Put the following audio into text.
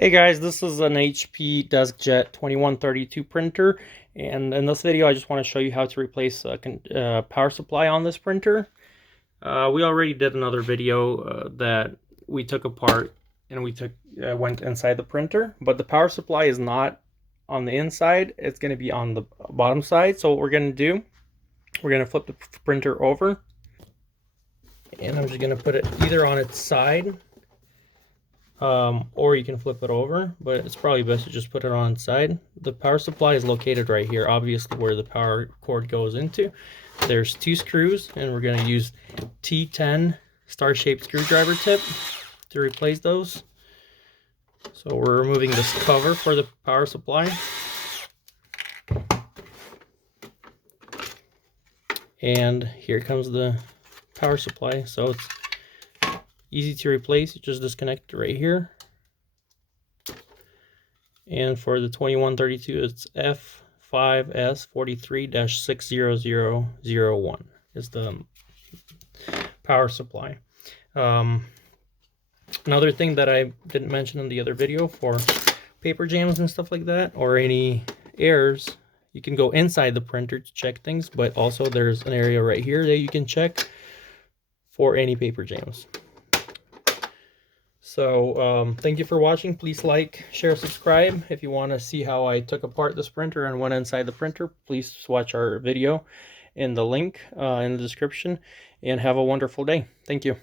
Hey guys, this is an HP Deskjet 2132 printer, and in this video I just want to show you how to replace a power supply on this printer. We already did another video that we took apart and we went inside the printer, but the power supply is not on the inside, it's going to be on the bottom side. So what we're going to do, we're going to flip the printer over, and I'm just going to put it either on its side, or you can flip it over, but it's probably best to just put it on its side. The power supply is located right here, obviously where the power cord goes into. There's two screws, and we're going to use T10 star-shaped screwdriver tip to replace those. So we're removing this cover for the power supply. And here comes the power supply. So it's easy to replace. You just disconnect it right here. And for the 2132, it's F5S43-60001 is the power supply. Another thing that I didn't mention in the other video, for paper jams and stuff like that, or any errors, you can go inside the printer to check things, but also there's an area right here that you can check for any paper jams. So thank you for watching. Please like, share, subscribe. If you want to see how I took apart this printer and went inside the printer, please watch our video in the link in the description, and have a wonderful day. Thank you.